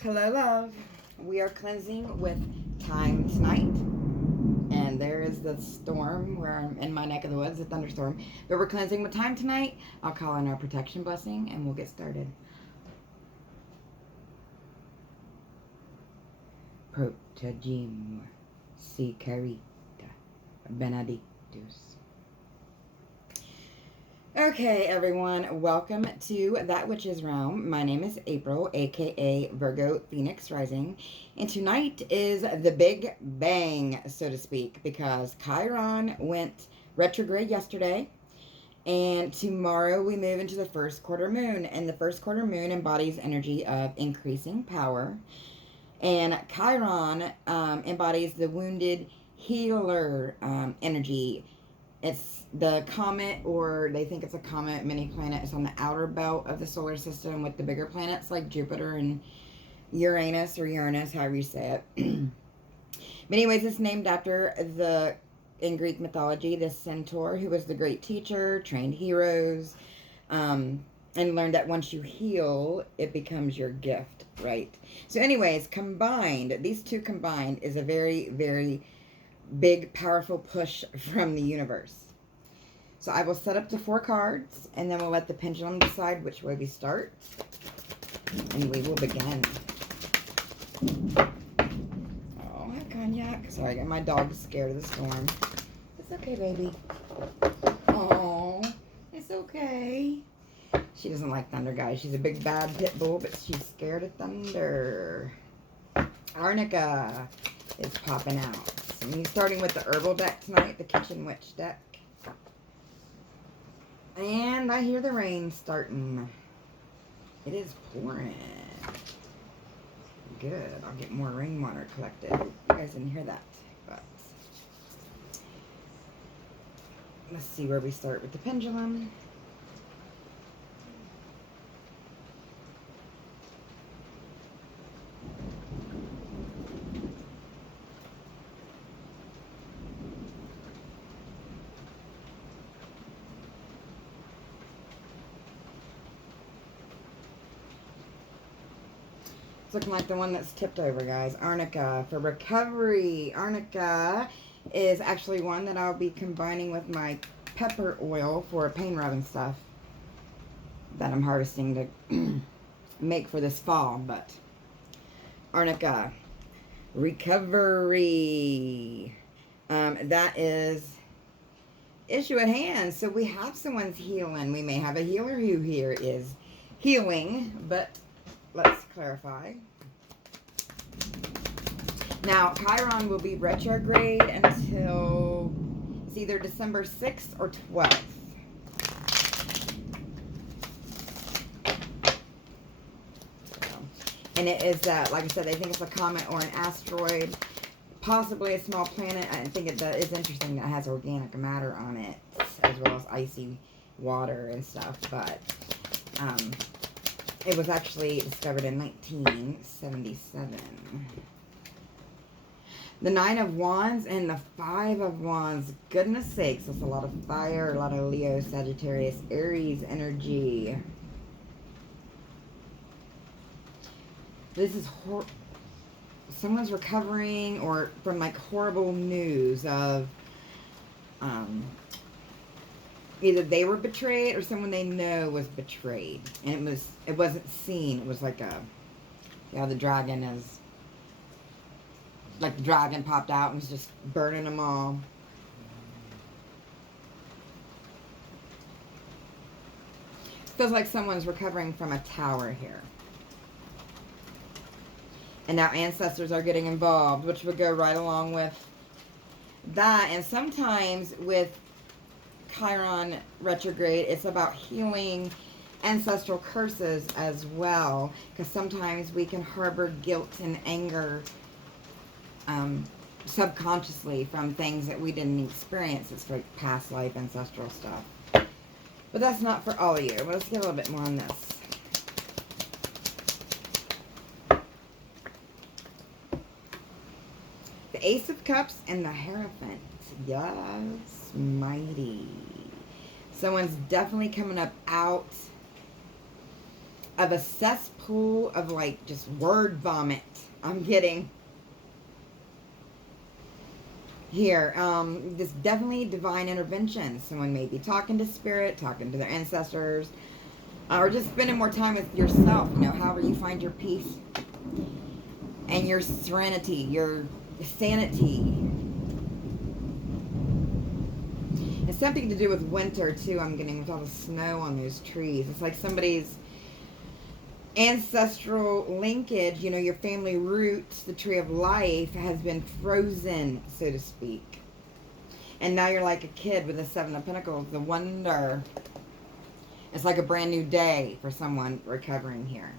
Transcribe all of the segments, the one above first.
Hello, love. We are cleansing with time tonight. And there is the storm where I'm in my neck of the woods, a thunderstorm. But we're cleansing with time tonight. I'll call in our protection blessing and we'll get started. Protegimur si carita benedictus. Okay, everyone, welcome to That Witch's Realm. My name is April, aka Virgo Phoenix Rising, and tonight is the big bang, so to speak, because Chiron went retrograde yesterday, and tomorrow we move into the first quarter moon, and the first quarter moon embodies energy of increasing power, and Chiron embodies the wounded healer energy. It's the comet, or they think it's a comet mini planet. It's on the outer belt of the solar system with the bigger planets like Jupiter and Uranus, or Uranus, however you say it. But anyways, it's named after in Greek mythology, the centaur who was the great teacher, trained heroes, and learned that once you heal, it becomes your gift, right? So anyways, these two combined is a very, very big, powerful push from the universe. So I will set up the 4 cards, and then we'll let the pendulum decide which way we start, and we will begin. Oh, I have cognac. Sorry, I got my dog scared of the storm. It's okay, baby. Oh, it's okay. She doesn't like thunder, guys. She's a big, bad pit bull, but she's scared of thunder. Arnica is popping out. And he's starting with the herbal deck tonight, the kitchen witch deck. And I hear the rain starting. It is pouring. Good. I'll get more rainwater collected. You guys didn't hear that. But let's see where we start with the pendulum. It's looking like the one that's tipped over, guys. Arnica for recovery. Arnica is actually one that I'll be combining with my pepper oil for pain rubbing stuff that I'm harvesting to make for this fall. But Arnica, recovery. That is issue at hand. So we have someone's healing. We may have a healer who here is healing, but let's clarify. Now, Chiron will be retrograde until it's either December 6th or 12th. And it is that, like I said, they think it's a comet or an asteroid, possibly a small planet. I think it is interesting that it has organic matter on it, as well as icy water and stuff. But it was actually discovered in 1977. The 9 of Wands and the 5 of Wands. Goodness sakes, that's a lot of fire, a lot of Leo, Sagittarius, Aries energy. This is someone's recovering or from like horrible news of either they were betrayed or someone they know was betrayed, and it wasn't seen. It was like the dragon is like the dragon popped out and was just burning them all. Feels like someone's recovering from a tower here. And now ancestors are getting involved, which would go right along with that. And sometimes with Chiron retrograde, it's about healing ancestral curses as well. Because sometimes we can harbor guilt and anger subconsciously from things that we didn't experience. It's like past life ancestral stuff. But that's not for all of you. But let's get a little bit more on this. The Ace of Cups and the Hierophant. Yes, mighty. Someone's definitely coming up out of a cesspool of like just word vomit. I'm getting here. This definitely divine intervention. Someone may be talking to spirit, talking to their ancestors, or just spending more time with yourself, you know, however you find your peace and your serenity, your sanity. It's something to do with winter too, I'm getting, with all the snow on those trees. It's like somebody's ancestral linkage, you know, your family roots, the tree of life, has been frozen, so to speak. And now you're like a kid with the Seven of Pentacles, the wonder. It's like a brand new day for someone recovering here.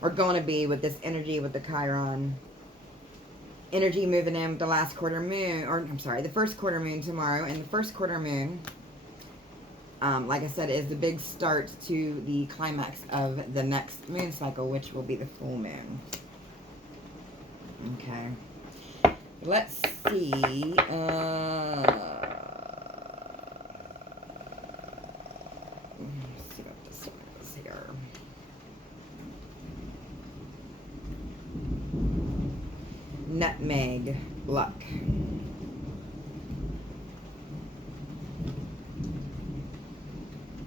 Or going to be with this energy with the Chiron. Energy moving in with the last quarter moon, or I'm sorry, the first quarter moon tomorrow. And the first quarter moon, like I said, is the big start to the climax of the next moon cycle, which will be the full moon. Okay. Let's see. Let's see what this one is here. Nutmeg luck.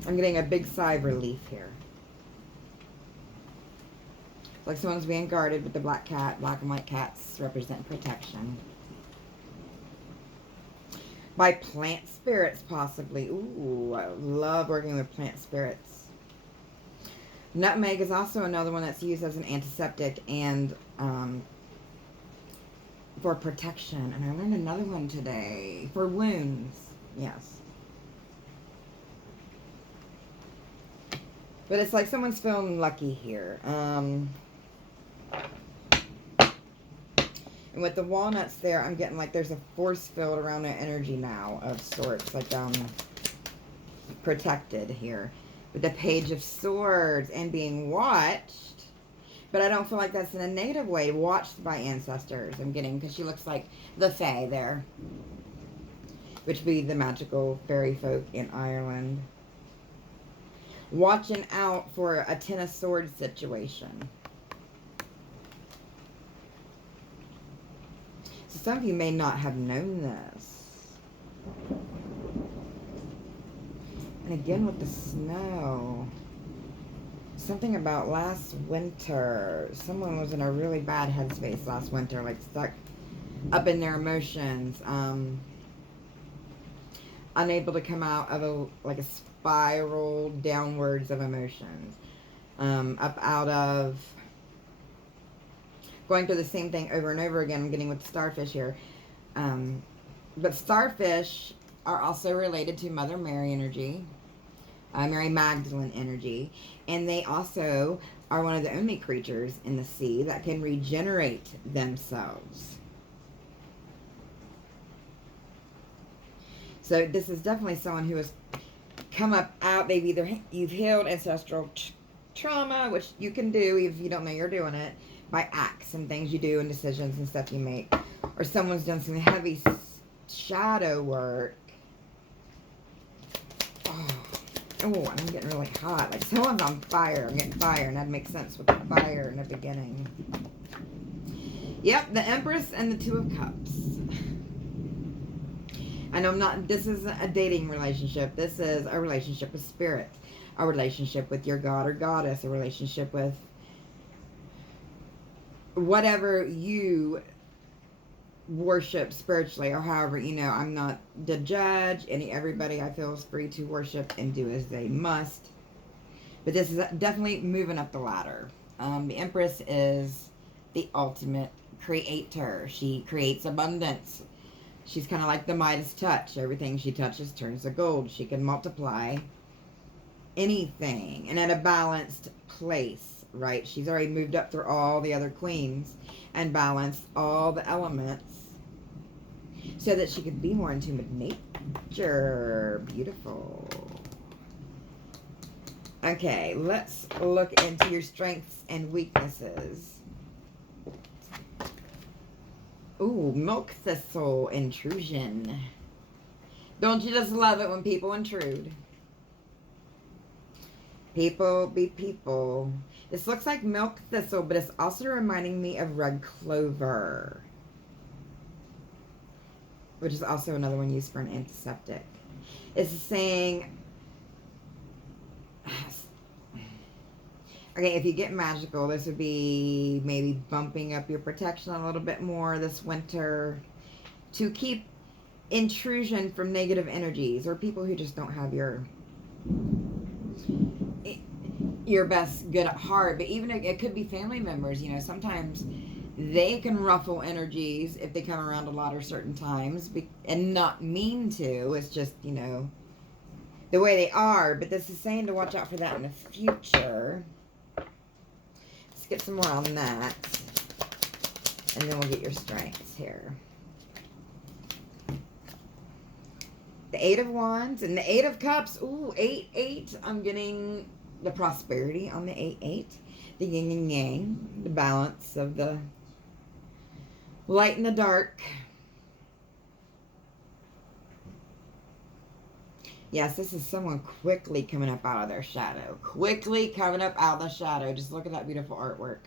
I'm getting a big sigh of relief here. It's like someone's being guarded with the black cat. Black and white cats represent protection. By plant spirits, possibly. Ooh, I love working with plant spirits. Nutmeg is also another one that's used as an antiseptic and for protection. And I learned another one today. For wounds. Yes. But it's like someone's feeling lucky here. And with the walnuts there, I'm getting like there's a force field around their energy now of sorts. Like protected here. With the Page of Swords and being watched. But I don't feel like that's in a negative way. Watched by ancestors, I'm getting. Because she looks like the Fae there. Which would be the magical fairy folk in Ireland. Watching out for a Ten of Swords situation. So some of you may not have known this. And again with the snow. Something about last winter. Someone was in a really bad headspace last winter. Like stuck up in their emotions. Unable to come out of a spiral downwards of emotions. Up out of going through the same thing over and over again. I'm getting with the starfish here. But starfish are also related to Mother Mary energy. Mary Magdalene energy. And they also are one of the only creatures in the sea that can regenerate themselves. So this is definitely someone who has come up out. They've either, you've healed ancestral trauma, which you can do if you don't know you're doing it, by acts and things you do and decisions and stuff you make. Or someone's done some heavy shadow work. Oh, I'm getting really hot. Like someone's on fire. I'm getting fire, and that makes sense with the fire in the beginning. Yep, the Empress and the Two of Cups. And I'm not, this is a dating relationship. This is a relationship with spirit. A relationship with your god or goddess. A relationship with whatever you worship spiritually, or however, you know, I'm not the judge. Everybody I feel is free to worship and do as they must. But this is definitely moving up the ladder. The Empress is the ultimate creator. She creates abundance. She's kind of like the Midas touch. Everything she touches turns to gold. She can multiply anything, and at a balanced place, right? She's already moved up through all the other queens and balanced all the elements so that she could be more in tune with nature. Beautiful. Okay, let's look into your strengths and weaknesses. Ooh, milk thistle intrusion. Don't you just love it when people intrude? People be people. This looks like milk thistle, but it's also reminding me of red clover, which is also another one used for an antiseptic. It's saying, okay, if you get magical, this would be maybe bumping up your protection a little bit more this winter to keep intrusion from negative energies or people who just don't have your best good at heart. But even it could be family members, you know, sometimes they can ruffle energies if they come around a lot or certain times and not mean to. It's just, you know, the way they are. But this is saying to watch out for that in the future. Let's get some more on that. And then we'll get your strengths here. The Eight of Wands and the Eight of Cups. Ooh, 8-8. I'm getting the prosperity on the 8-8. The yin and yang. The balance of the light and the dark. Yes, this is someone quickly coming up out of their shadow. Quickly coming up out of the shadow. Just look at that beautiful artwork.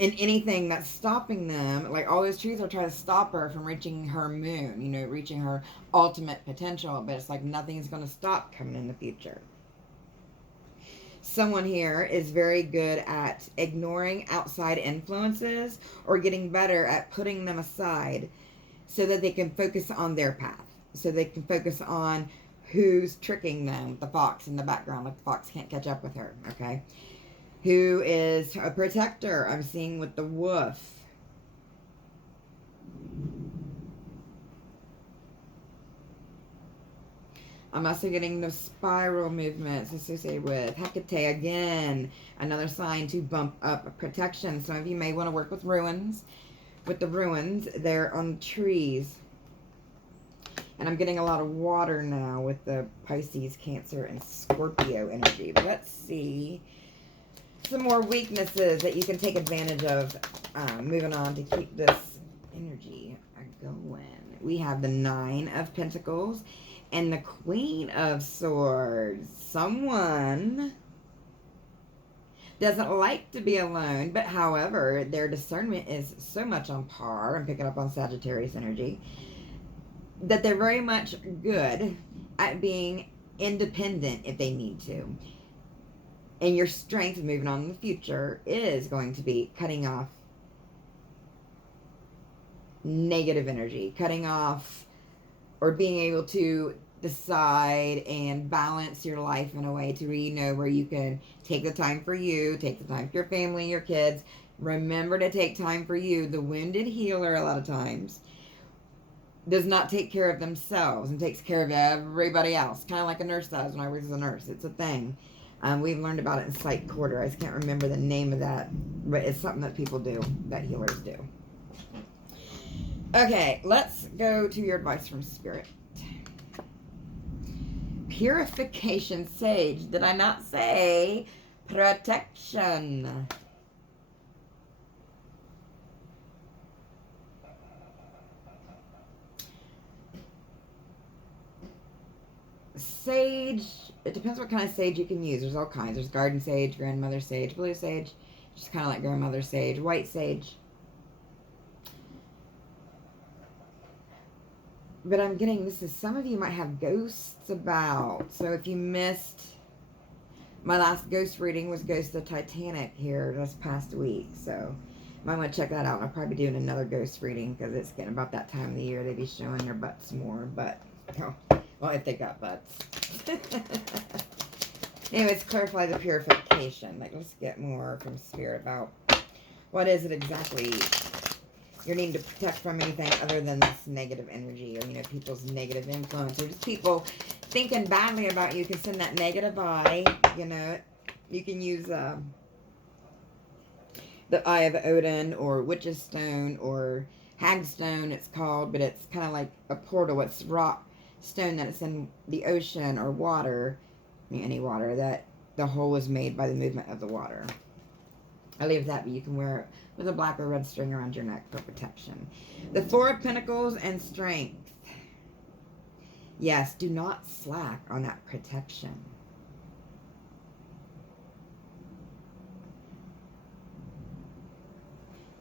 And anything that's stopping them, like all those trees are trying to stop her from reaching her moon, you know, reaching her ultimate potential. But it's like nothing's going to stop coming in the future. Someone here is very good at ignoring outside influences or getting better at putting them aside so that they can focus on their path. So they can focus on who's tricking them, the fox in the background, like the fox can't catch up with her, okay? Who is a protector, I'm seeing with the wolf. I'm also getting the spiral movements associated with Hecate again. Another sign to bump up protection. Some of you may want to work with ruins. With the ruins, they're on trees. And I'm getting a lot of water now with the Pisces, Cancer, and Scorpio energy. But let's see some more weaknesses that you can take advantage of moving on to keep this energy going. We have the Nine of Pentacles and the Queen of Swords. Someone doesn't like to be alone, but however, their discernment is so much on par. I'm picking up on Sagittarius energy. That they're very much good at being independent if they need to. And your strength moving on in the future is going to be cutting off negative energy. Cutting off or being able to decide and balance your life in a way to where you know where you can take the time for you, take the time for your family, your kids. Remember to take time for you. The wounded healer a lot of times does not take care of themselves and takes care of everybody else. Kind of like a nurse does when I was a nurse. It's a thing. We've learned about it in Psych Quarter. I just can't remember the name of that, but it's something that people do, that healers do. Okay, let's go to your advice from Spirit. Purification Sage. Did I not say protection? Sage, it depends what kind of sage you can use. There's all kinds. There's garden sage, grandmother sage, blue sage, just kind of like grandmother sage, white sage. But I'm getting, this is, some of you might have ghosts about. So if you missed, my last ghost reading was Ghost of Titanic here this past week. So you might want to check that out. I'll probably be doing another ghost reading because it's getting about that time of the year. They be showing their butts more. But, oh, well, if they got butts. Anyways, clarify the purification. Like, let's get more from Spirit about what is it exactly you're needing to protect from anything other than this negative energy or, you know, people's negative influence or just people thinking badly about you. Can send that negative eye, you know. You can use the Eye of Odin or Witch's Stone or Hagstone it's called, but it's kind of like a portal. It's rock stone that it's in the ocean or water, I mean, any water, that the hole is made by the movement of the water. I leave that, but you can wear it with a black or red string around your neck for protection. The Four of Pentacles and Strength. Yes, do not slack on that protection.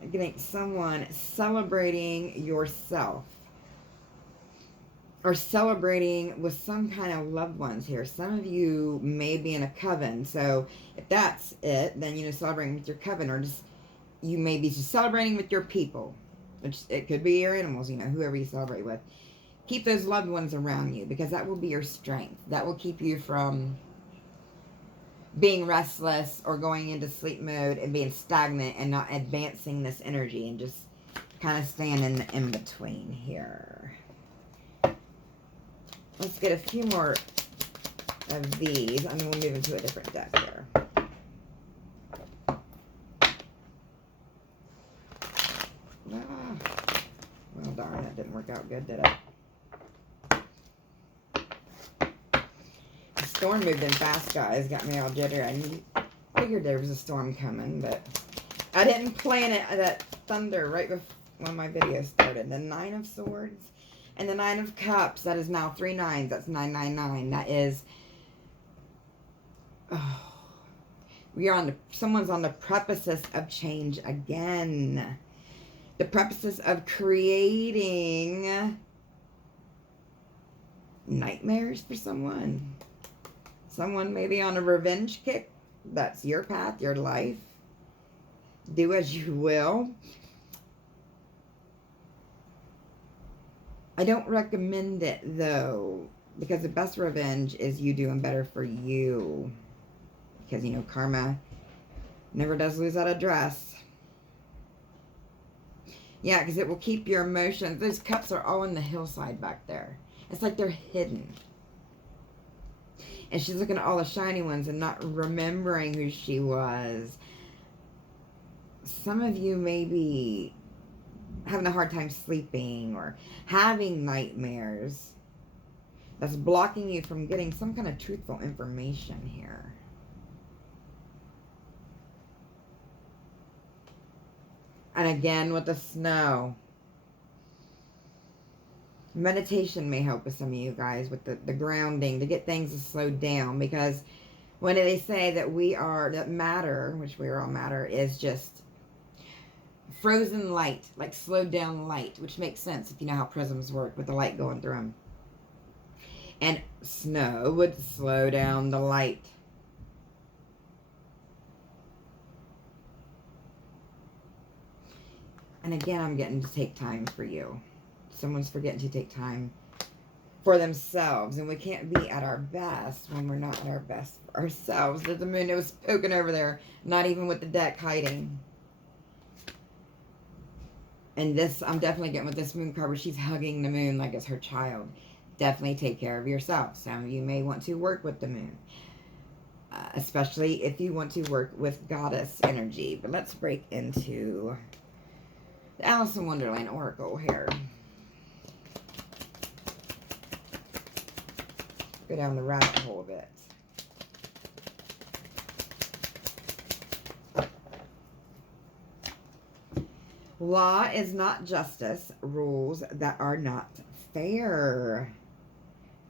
I think someone celebrating yourself or celebrating with some kind of loved ones here. Some of you may be in a coven. So if that's it, then, celebrating with your coven, or just, you may be just celebrating with your people, which it could be your animals, whoever you celebrate with. Keep those loved ones around you, because that will be your strength. That will keep you from being restless or going into sleep mode and being stagnant and not advancing this energy, and just kind of staying in the in-between here. Let's get a few more of these. I'm going to move into a different deck here. Well, darn, that didn't work out good, did it? The storm moved in fast, guys. Got me all jittery. I figured there was a storm coming, but I didn't plan it. That thunder right before when my video started. The 9 of Swords and the 9 of Cups. That is now 3 9s. That's 999. That is... Oh, we are on the... Someone's on the precipice of change again. The precipice of creating nightmares for someone. Someone may be on a revenge kick. That's your path, your life. Do as you will. I don't recommend it, though, because the best revenge is you doing better for you. Because, karma never does lose that address. Yeah, because it will keep your emotions. Those cups are all in the hillside back there. It's like they're hidden. And she's looking at all the shiny ones and not remembering who she was. Some of you may be having a hard time sleeping or having nightmares. That's blocking you from getting some kind of truthful information here. And again with the snow. Meditation may help with some of you guys with the grounding to get things to slow down, because when they say that matter, which we are all matter, is just frozen light, like slowed down light, which makes sense if you know how prisms work with the light going through them. And snow would slow down the light. And again, I'm getting to take time for you. Someone's forgetting to take time for themselves. And we can't be at our best when we're not at our best for ourselves. There's the moon that was poking over there, not even with the deck hiding. And this, I'm definitely getting with this moon card where she's hugging the moon like it's her child. Definitely take care of yourself. Some of you may want to work with the moon. Especially if you want to work with goddess energy. But let's break into the Alice in Wonderland Oracle here. Go down the rabbit hole a bit. Law is not justice. Rules that are not fair.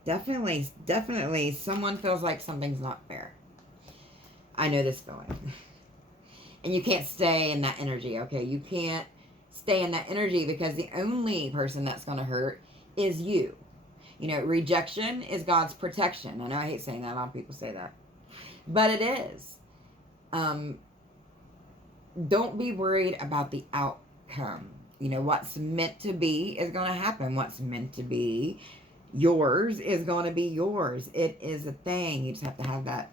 Definitely someone feels like something's not fair. I know this feeling. And you can't stay in that energy, okay? You can't stay in that energy, because the only person that's going to hurt is you. Rejection is God's protection. I know I hate saying that. A lot of people say that. But it is. Don't be worried about the outcome. What's meant to be is going to happen. What's meant to be yours is going to be yours. It is a thing. You just have to have that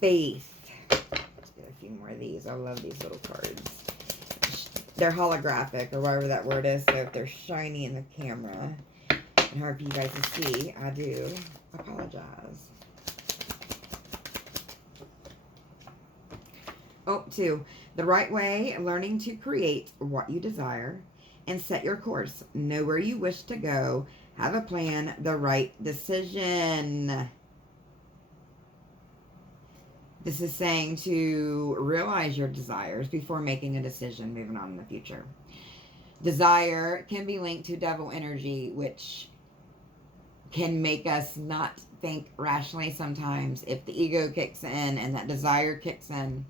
faith. Let's get a few more of these. I love these little cards. They're holographic, or whatever that word is, so if they're shiny in the camera, and hard for you guys to see, I do apologize. Oh, 2. The right way, learning to create what you desire and set your course. Know where you wish to go. Have a plan. The right decision. This is saying to realize your desires before making a decision moving on in the future. Desire can be linked to devil energy, which can make us not think rationally sometimes if the ego kicks in and that desire kicks in.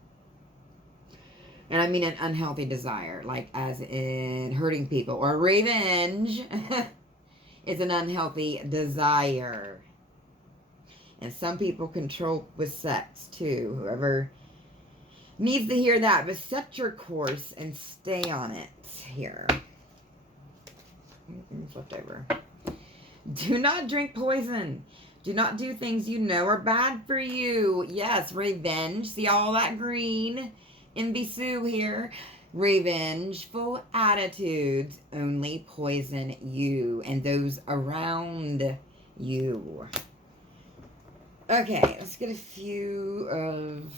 And I mean an unhealthy desire, like as in hurting people, or revenge is an unhealthy desire. And some people control with sex too. Whoever needs to hear that, but set your course and stay on it here. Flipped over. Do not drink poison. Do not do things you know are bad for you. Yes, revenge. See all that green in Bisu here? Revengeful attitudes only poison you and those around you. Okay, let's get a few of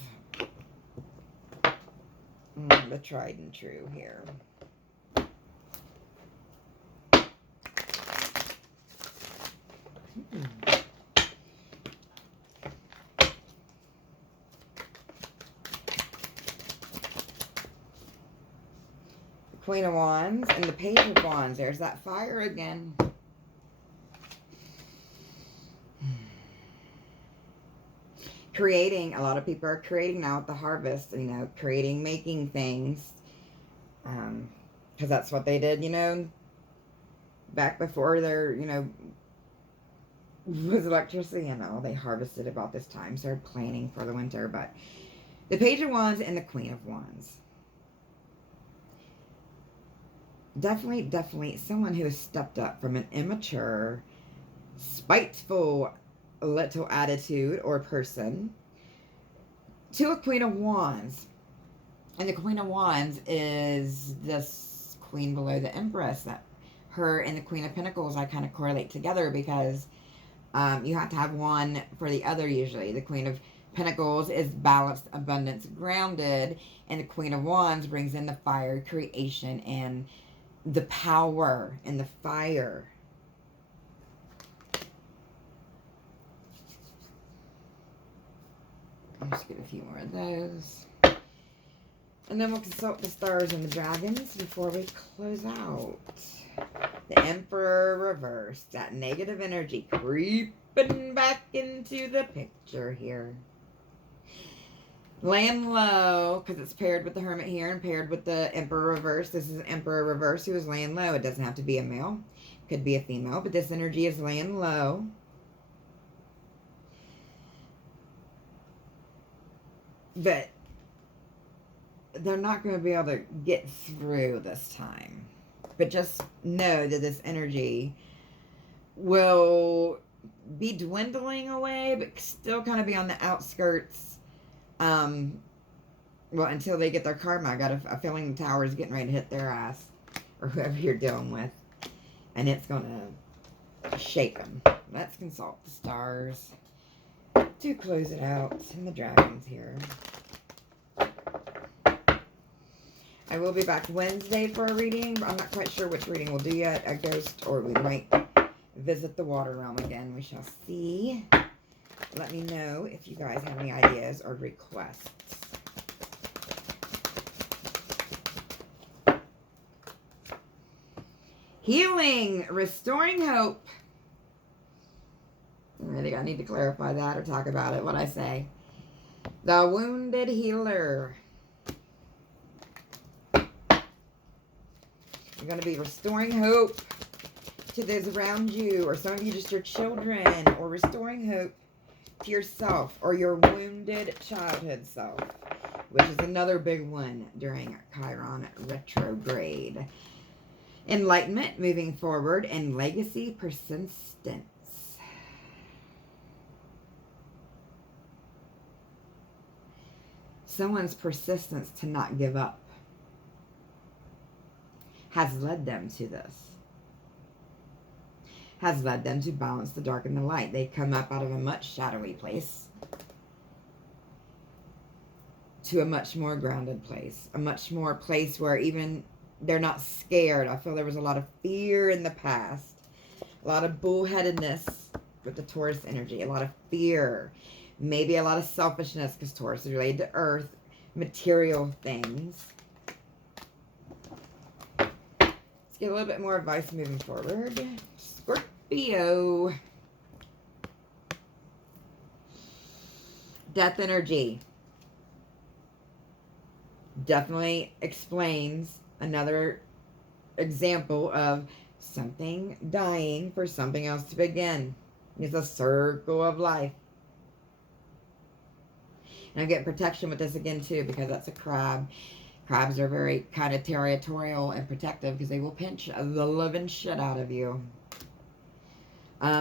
the tried and true here. Queen of Wands and the Page of Wands. There's that fire again. Creating. A lot of people are creating now at the harvest. You know, creating, making things. Because that's what they did, you know. Back before there, you know, was electricity and all. They harvested about this time. Started planning for the winter. But the Page of Wands and the Queen of Wands. Definitely someone who has stepped up from an immature, spiteful little attitude or person to a Queen of Wands. And the Queen of Wands is this queen below the Empress. That her and the Queen of Pentacles I kind of correlate together because you have to have one for the other usually. The Queen of Pentacles is balanced, abundance, grounded, and the Queen of Wands brings in the fire, creation, and the power and the fire. I'll just get a few more of those. And then we'll consult the stars and the dragons before we close out. The Emperor reversed. That negative energy creeping back into the picture here. Laying low, because it's paired with the Hermit here and paired with the Emperor reverse. This is Emperor reverse who is laying low. It doesn't have to be a male. Could be a female, but this energy is laying low. But they're not going to be able to get through this time. But just know that this energy will be dwindling away, but still kind of be on the outskirts. Well, until they get their karma. I got a feeling the tower is getting ready to hit their ass, or whoever you're dealing with, and it's gonna shake them. Let's consult the stars to close it out, and the dragons here. I will be back Wednesday for a reading, but I'm not quite sure which reading we'll do yet. A ghost, or we might visit the water realm again. We shall see. Let me know if you guys have any ideas or requests. Healing, restoring hope. I need to clarify that or talk about it, what I say. The wounded healer. You're going to be restoring hope to those around you, or some of you just your children, or restoring hope to yourself or your wounded childhood self, which is another big one during Chiron retrograde. Enlightenment, moving forward, and legacy persistence. Someone's persistence to not give up has led them to this. Has led them to balance the dark and the light. They come up out of a much shadowy place to a much more grounded place. A much more place where even they're not scared. I feel there was a lot of fear in the past. A lot of bullheadedness with the Taurus energy. A lot of fear. Maybe a lot of selfishness because Taurus is related to earth. Material things. Let's get a little bit more advice moving forward. Scorpio. Death energy. Definitely explains another example of something dying for something else to begin. It's a circle of life. And I'm getting protection with this again too, because that's a crab. Crabs are very kind of territorial and protective because they will pinch the living shit out of you.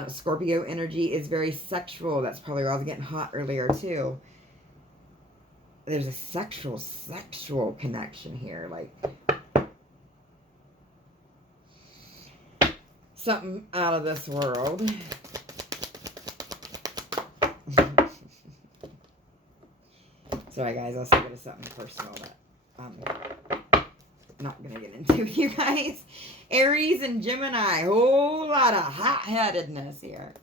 Scorpio energy is very sexual. That's probably why I was getting hot earlier too. There's a sexual connection here. Like something out of this world. Sorry guys, I'll say it as something personal that I'm not going to get into with you guys. Aries and Gemini. Whole lot of hot-headedness here.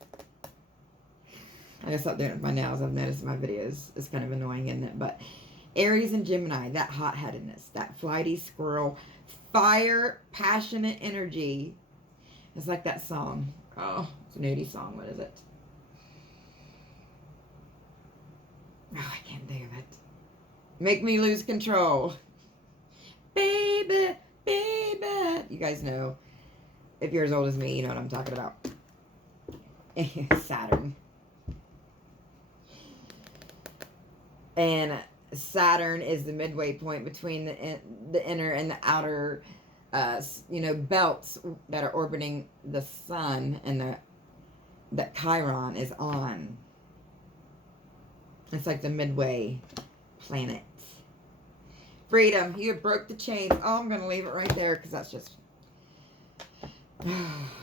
I gotta stop doing it with my nails. I've noticed in my videos. It's kind of annoying, isn't it? But Aries and Gemini, that hot-headedness, that flighty squirrel, fire, passionate energy. It's like that song. Oh, it's an 80s song. What is it? Oh, I can't think of it. Make me lose control. Baby, baby. You guys know. If you're as old as me, you know what I'm talking about. Saturn. And Saturn is the midway point between the inner and the outer, belts that are orbiting the sun, and that Chiron is on. It's like the midway planet. Freedom. You broke the chains. Oh, I'm going to leave it right there because that's just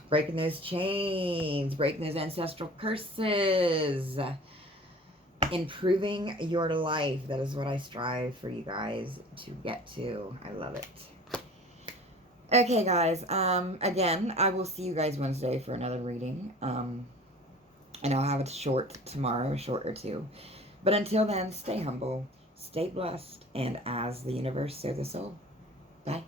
breaking those chains, breaking those ancestral curses. Improving your life. That is what I strive for you guys to get to. I love it. Okay, guys. Again, I will see you guys Wednesday for another reading. And I'll have it short tomorrow, short or two. But until then, stay humble, stay blessed, and as the universe, so the soul. Bye.